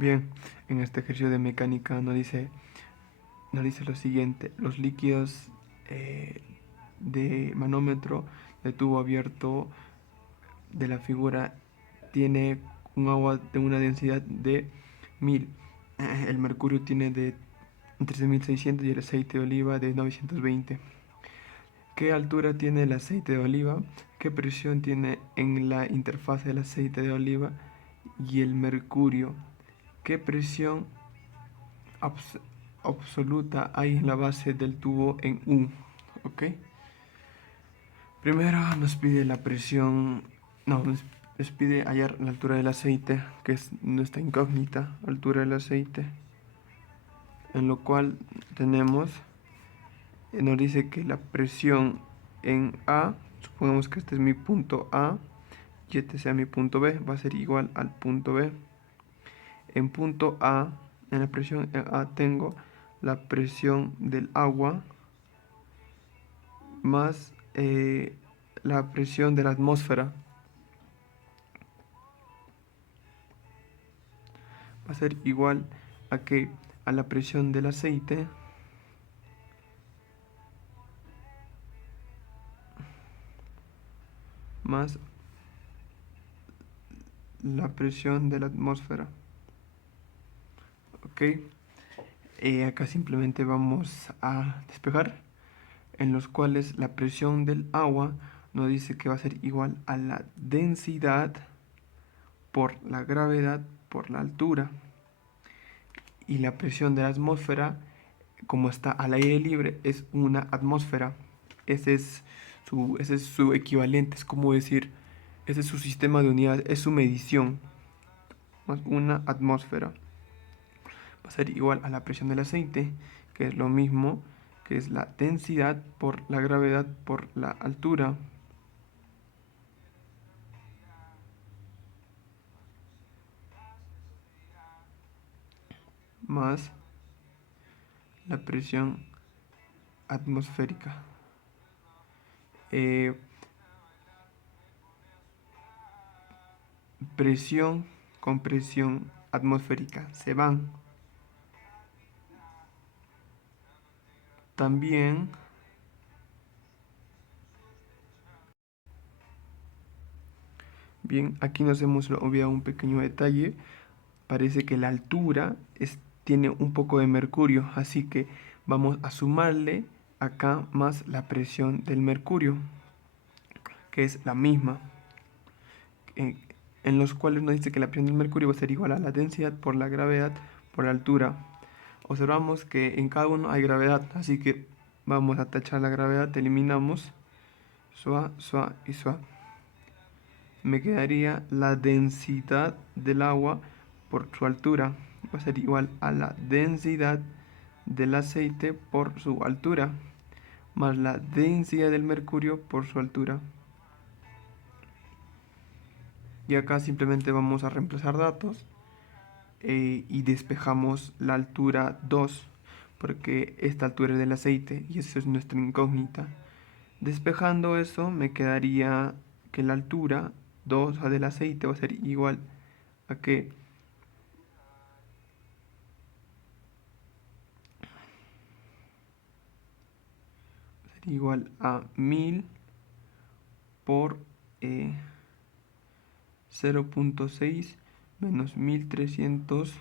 Bien, en este ejercicio de mecánica nos dice lo siguiente: los líquidos eh, de manómetro de tubo abierto de la figura tiene un agua de una densidad de 1000. El mercurio tiene de 13.600 y el aceite de oliva de 920. ¿Qué altura tiene el aceite de oliva? ¿Qué presión tiene en la interfaz del aceite de oliva y el mercurio? ¿Qué presión abs absoluta hay en la base del tubo en U? ¿Ok? Primero nos pide la presión, no, nos pide hallar la altura del aceite, que es nuestra incógnita, altura del aceite, en lo cual tenemos, nos dice que la presión en A, supongamos que este es mi punto A y este sea mi punto B, va a ser igual al punto B. En punto A, en la presión en A tengo la presión del agua más la presión de la atmósfera. Va a ser igual a que a la presión del aceite más la presión de la atmósfera. Ok, acá simplemente vamos a despejar, en los cuales la presión del agua nos dice que va a ser igual a la densidad por la gravedad por la altura, y la presión de la atmósfera, como está al aire libre, es una atmósfera. Ese es su equivalente, es como decir, ese es su sistema de unidades, es su medición, más una atmósfera. Va a ser igual a la presión del aceite, que es lo mismo, que es la densidad por la gravedad por la altura, más la presión atmosférica. Eh, Presión con presión atmosférica se van. También bien, aquí nos hemos olvidado un pequeño detalle. Parece que la altura tiene un poco de mercurio, así que vamos a sumarle acá más la presión del mercurio, que es la misma, eh, en los cuales nos dice que la presión del mercurio va a ser igual a la densidad por la gravedad por la altura. Observamos que en cada uno hay gravedad, así que vamos a tachar la gravedad, eliminamos, sua, sua y sua. Me quedaría la densidad del agua por su altura. Va a ser igual a la densidad del aceite por su altura, más la densidad del mercurio por su altura. Y acá simplemente vamos a reemplazar datos y despejamos la altura 2, porque esta altura es del aceite y esa es nuestra incógnita. Despejando eso me quedaría que la altura 2 del aceite va a ser igual a que igual a 1000 por 0.6 menos 1300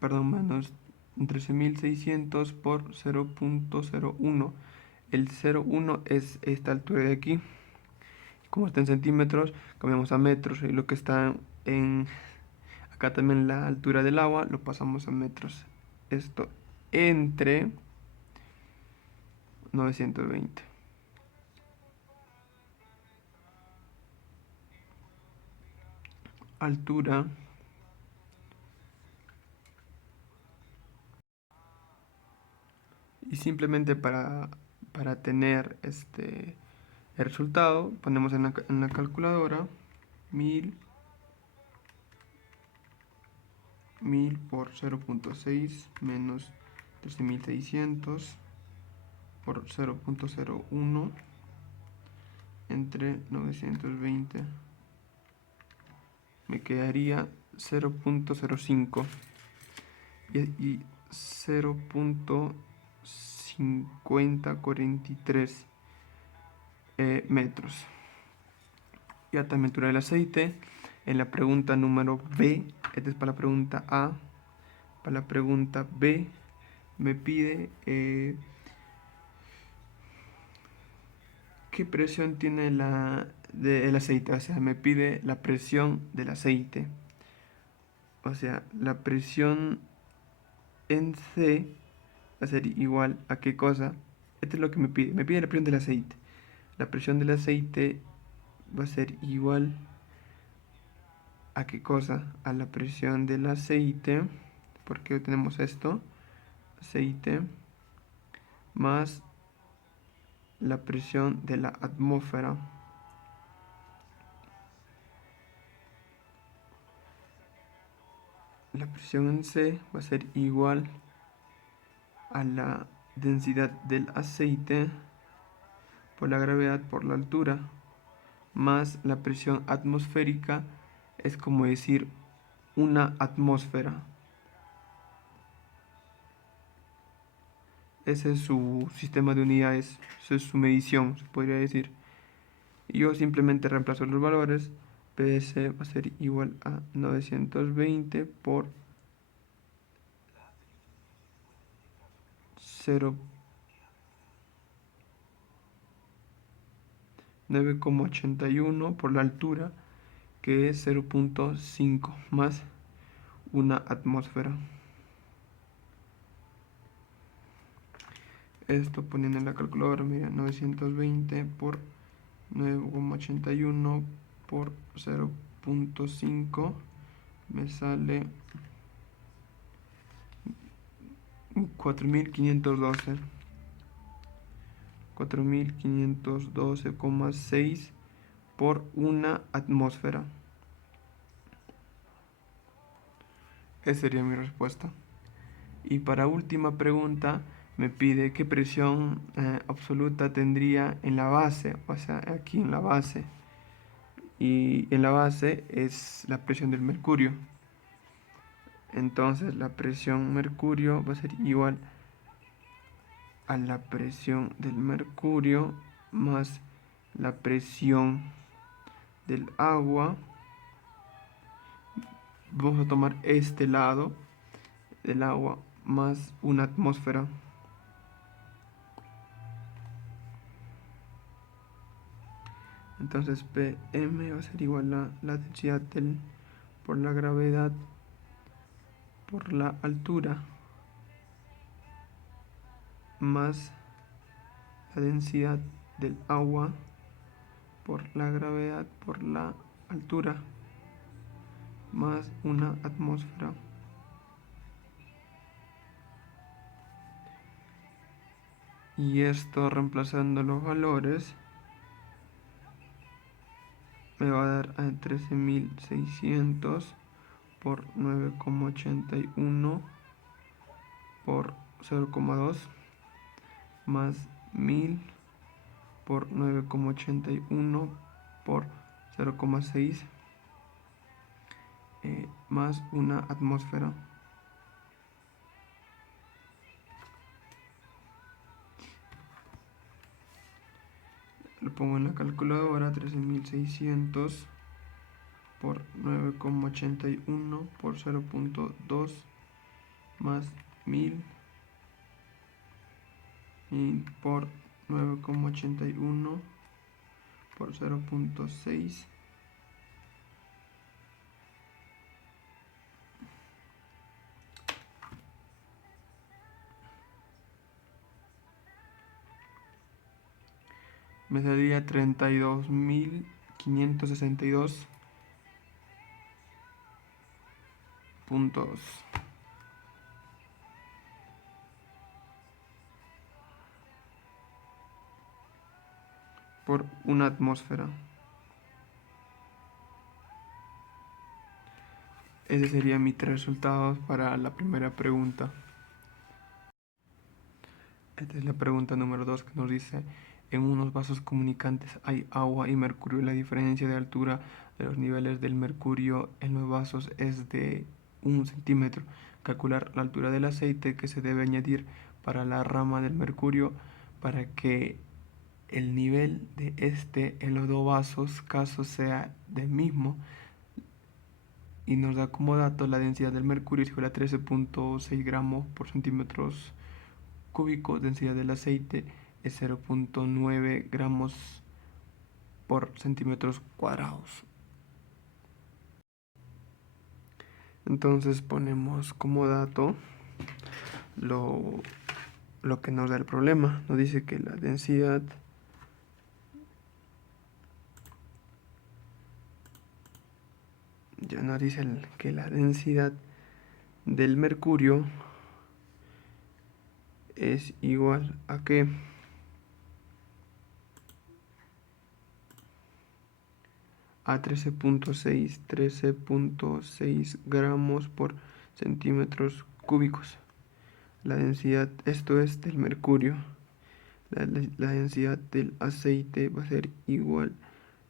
perdón, menos 13.600 por 0.01. El 0.1 es esta altura de aquí. Como está en centímetros, cambiamos a metros, y lo que está en acá también la altura del agua lo pasamos a metros. Esto entre 920. Altura y simplemente para tener el resultado ponemos en la calculadora 1000 por 0.6 menos 13.600 por 0.01 entre 920. Me quedaría 0.05 y 0.5043 metros. Ya también altura del aceite. En la pregunta número B, esta es para la pregunta A. Para la pregunta B me pide qué presión tiene el aceite. O sea, me pide la presión del aceite. O sea, la presión en C va a ser igual a qué cosa. Esto es lo que me pide. Me pide la presión del aceite. La presión del aceite va a ser igual a qué cosa. A la presión del aceite. Porque tenemos esto. Aceite más la presión de la atmósfera. La presión en C va a ser igual a la densidad del aceite por la gravedad por la altura más la presión atmosférica, es como decir una atmósfera. Ese es su sistema de unidades, esa es su medición, se podría decir. Y yo simplemente reemplazo los valores. PS va a ser igual a 920 por 9,81 por la altura, que es 0.5 más una atmósfera. Esto poniendo en la calculadora, mira, 920 por 9,81 por 0.5 me sale 4512. 4512,6 por una atmósfera. Esa sería mi respuesta. Y para última pregunta me pide qué presión absoluta tendría en la base, o sea, aquí en la base. Y en la base es la presión del mercurio. Entonces la presión mercurio va a ser igual a la presión del mercurio más la presión del agua. Vamos a tomar este lado del agua más una atmósfera. Entonces PM va a ser igual a la densidad por la gravedad por la altura más la densidad del agua por la gravedad por la altura más una atmósfera. Y esto, reemplazando los valores, me va a dar a 13.600 por 9,81 por 0,2 más 1000 por 9,81 por 0,6 más una atmósfera. Lo pongo en la calculadora. 13.600 por 9,81 por 0.2 más 1000 y por 9,81 por 0.6 me saldría 32.562.2 por una atmósfera. Ese sería mis tres resultados para la primera pregunta. Esta es la pregunta número 2 que nos dice: en unos vasos comunicantes hay agua y mercurio. La diferencia de altura de los niveles del mercurio en los vasos es de 1 centímetro. Calcular la altura del aceite que se debe añadir para la rama del mercurio para que el nivel de este en los dos vasos casos sea del mismo, y nos da como dato la densidad del mercurio es igual a 13.6 gramos por centímetros cúbicos, densidad del aceite es 0.9 gramos por centímetros cuadrados. Entonces ponemos como dato lo, lo que nos da el problema. Nos dice que la densidad ya nos dice que la densidad del mercurio es igual a que a 13.6 gramos por centímetros cúbicos. La densidad, esto es del mercurio. La densidad del aceite va a ser igual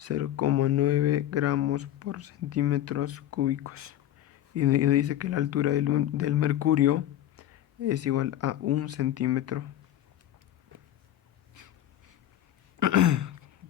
0,9 gramos por centímetros cúbicos. Y nos dice que la altura del mercurio es igual a 1 centímetro.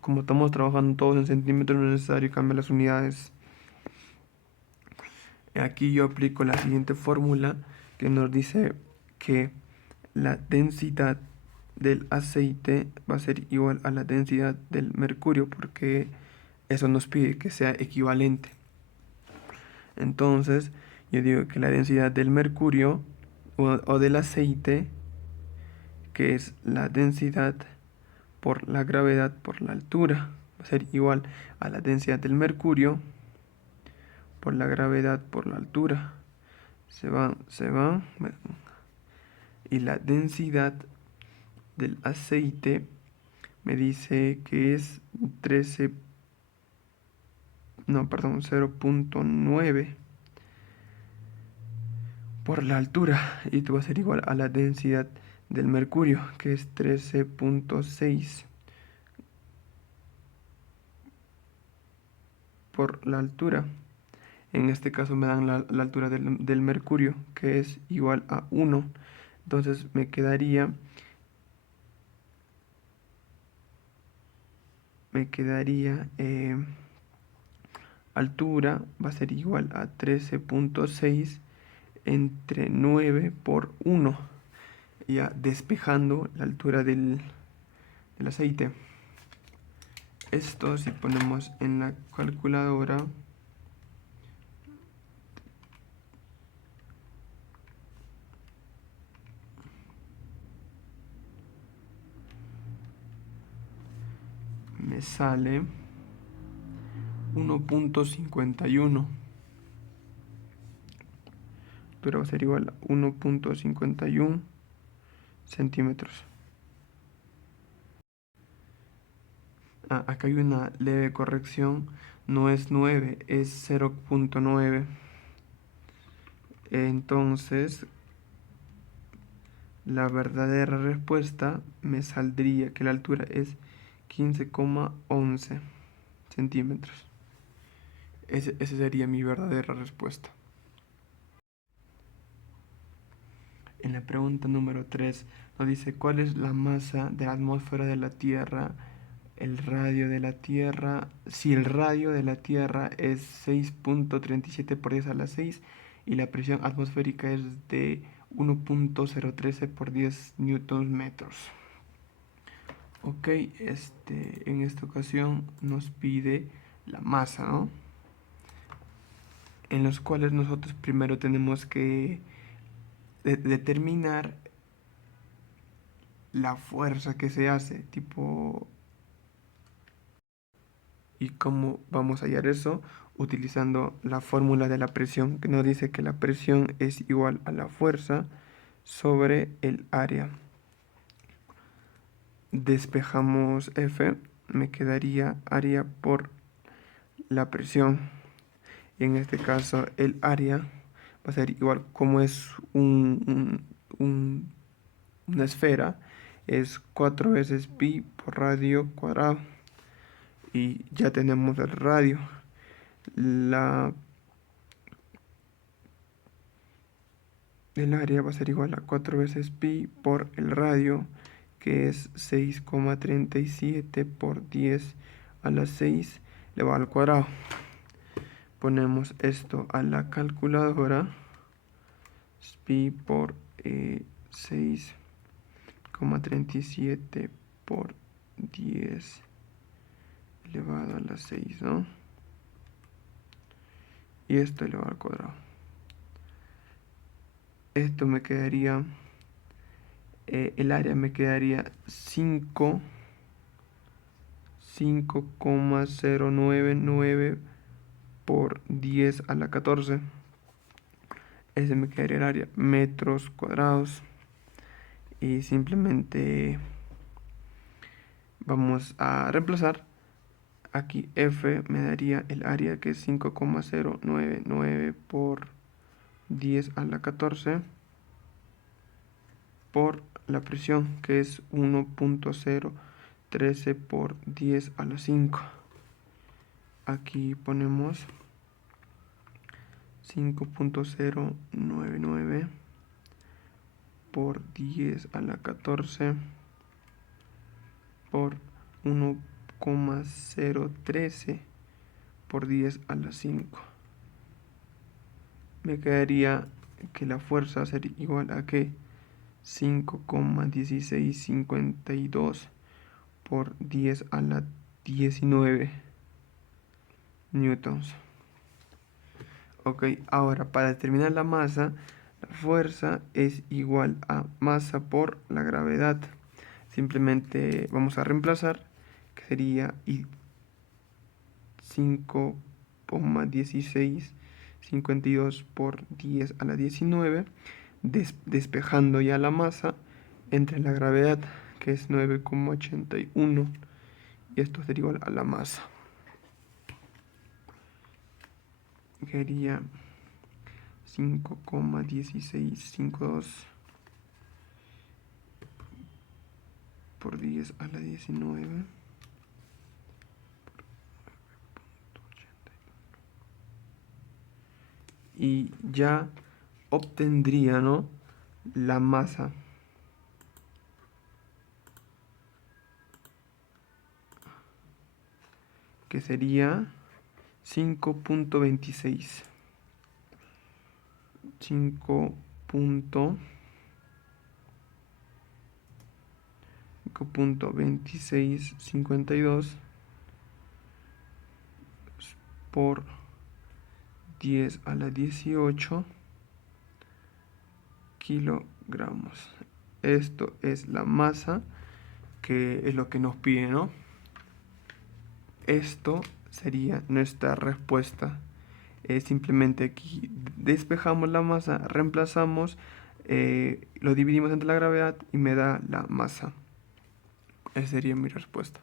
Como estamos trabajando todos en centímetros, no es necesario cambiar las unidades. Aquí yo aplico la siguiente fórmula que nos dice que la densidad del aceite va a ser igual a la densidad del mercurio, porque eso nos pide que sea equivalente. Entonces yo digo que la densidad del mercurio o del aceite, que es la densidad por la gravedad por la altura, va a ser igual a la densidad del mercurio por la gravedad por la altura. Se van. Y la densidad del aceite me dice que es 0.9 por la altura, y esto va a ser igual a la densidad del mercurio, que es 13.6 por la altura. En este caso me dan la altura del mercurio, que es igual a 1. Entonces me quedaría altura va a ser igual a 13.6 entre 9 por 1, ya despejando la altura del aceite. Esto, si ponemos en la calculadora, me sale 1.51. La altura va a ser igual a 1.51 centímetros. Acá hay una leve corrección, no es 9, es 0.9. Entonces, la verdadera respuesta me saldría que la altura es 15,11 centímetros. Esa sería mi verdadera respuesta. En la pregunta número 3 nos dice cuál es la masa de la atmósfera de la Tierra, el radio de la Tierra. Si el radio de la Tierra es 6.37 por 10 a la 6 y la presión atmosférica es de 1.013 por 10 newtons metros. Ok, en esta ocasión nos pide la masa, ¿no? En los cuales nosotros primero tenemos que determinar la fuerza que se hace, tipo, y cómo vamos a hallar eso utilizando la fórmula de la presión, que nos dice que la presión es igual a la fuerza sobre el área. Despejamos F, me quedaría área por la presión, y en este caso el área va a ser igual, como es una esfera, es 4 veces pi por radio cuadrado. Y ya tenemos el radio. El área va a ser igual a 4 veces pi por el radio, que es 6,37 por 10 a la 6 elevado al cuadrado. Ponemos esto a la calculadora. Pi por 6,37 por 10 elevado a la 6, ¿no? Y esto elevado al cuadrado. Esto me quedaría, el área me quedaría 5,099 por 10 a la 14. Ese me quedaría el área, metros cuadrados. Y simplemente vamos a reemplazar. Aquí F me daría el área, que es 5,099 por 10 a la 14 por la presión, que es 1,013 por 10 a la 5. Aquí ponemos 5,099 por 10 a la 14 por 1,013 por 10 a la 5. Me quedaría que la fuerza sería igual a que 5,1652 por 10 a la 19 newtons. Ok, ahora para determinar la masa, la fuerza es igual a masa por la gravedad. Simplemente vamos a reemplazar, que sería 5,1652 por 10 a la 19, despejando ya la masa entre la gravedad, que es 9,81, y esto sería igual a la masa. Sería 5,1652 por 10 a la 19 y ya obtendría, ¿no?, la masa, que sería 5,26 5,2652 por 10 a la 18 kilogramos. Esto es la masa, que es lo que nos pide, ¿no? Esto sería nuestra respuesta. Simplemente aquí despejamos la masa, reemplazamos, lo dividimos entre la gravedad y me da la masa. Esa sería mi respuesta.